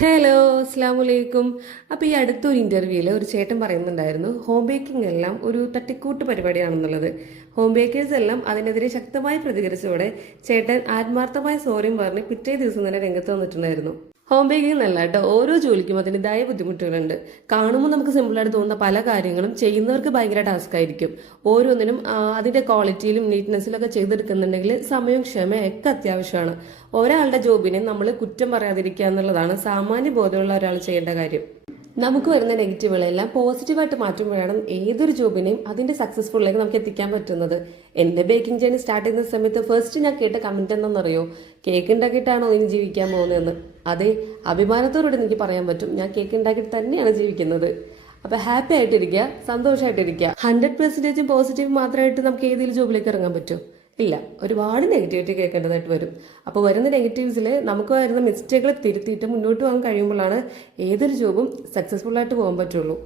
Hello, അസ്സാം വലൈക്കും. അപ്പോൾ ഈ അടുത്തൊരു ഇൻ്റർവ്യൂവിൽ ഒരു ചേട്ടൻ പറയുന്നുണ്ടായിരുന്നു, ഹോം ബേക്കിംഗ് എല്ലാം ഒരു തട്ടിക്കൂട്ട് പരിപാടിയാണെന്നുള്ളത്. ഹോം ബേക്കേഴ്സ് എല്ലാം അതിനെതിരെ ശക്തമായി പ്രതികരിച്ചതോടെ ചേട്ടൻ ആത്മാർത്ഥമായ സോറിയും പറഞ്ഞ് പിറ്റേ ദിവസം തന്നെ രംഗത്ത് വന്നിട്ടുണ്ടായിരുന്നു. ഹോം ബേക്കിംഗ് എന്നല്ല കേട്ടോ, ഓരോ ജോലിക്കും അതിൻ്റെതായ ബുദ്ധിമുട്ടുകളുണ്ട്. കാണുമ്പോൾ നമുക്ക് സിമ്പിളായിട്ട് തോന്നുന്ന പല കാര്യങ്ങളും ചെയ്യുന്നവർക്ക് ഭയങ്കര ടാസ്ക് ആയിരിക്കും. ഓരോന്നിനും അതിൻ്റെ ക്വാളിറ്റിയിലും നീറ്റ്നെസ്സിലും ഒക്കെ ചെയ്തെടുക്കുന്നുണ്ടെങ്കിൽ സമയവും ക്ഷമയൊക്കെ അത്യാവശ്യമാണ്. ഒരാളുടെ ജോബിനെ നമ്മൾ കുറ്റം പറയാതിരിക്കുക എന്നുള്ളതാണ് സാമാന്യ ബോധമുള്ള ഒരാൾ ചെയ്യേണ്ട കാര്യം. നമുക്ക് വരുന്ന നെഗറ്റീവുകളെല്ലാം പോസിറ്റീവായിട്ട് മാറ്റുമ്പോഴാണ് ഏതൊരു ജോബിനെയും അതിന്റെ സക്സസ്ഫുള്ളിലേക്ക് നമുക്ക് എത്തിക്കാൻ പറ്റുന്നത്. എന്റെ ബേക്കിംഗ് ജേണി സ്റ്റാർട്ട് ചെയ്യുന്ന സമയത്ത് ഫസ്റ്റ് ഞാൻ കേട്ട കമന്റ് എന്താണെന്നറിയോ? കേക്ക് ഉണ്ടാക്കിയിട്ടാണോ ഇനി ജീവിക്കാൻ പോകുന്നതെന്ന്. അതെ, അഭിമാനത്തോടെ എനിക്ക് പറയാൻ പറ്റും, ഞാൻ കേക്ക് ഉണ്ടാക്കിയിട്ട് തന്നെയാണ് ജീവിക്കുന്നത്. അപ്പൊ ഹാപ്പി ആയിട്ടിരിക്കുക, സന്തോഷമായിട്ടിരിക്കുക. 100% പോസിറ്റീവ് മാത്രമായിട്ട് നമുക്ക് ഏതെങ്കിലും ജോബിലേക്ക് ഇറങ്ങാൻ പറ്റും? ഇല്ല, ഒരുപാട് നെഗറ്റിവിറ്റി കേൾക്കേണ്ടതായിട്ട് വരും. അപ്പോൾ വരുന്ന നെഗറ്റീവ്സിൽ നമുക്ക് വരുന്ന മിസ്റ്റേക്കുകൾ തിരുത്തിയിട്ട് മുന്നോട്ട് പോകാൻ കഴിയുമ്പോഴാണ് ഏതൊരു ജോബും സക്സസ്ഫുൾ ആയിട്ട് പോകാൻ പറ്റുള്ളൂ.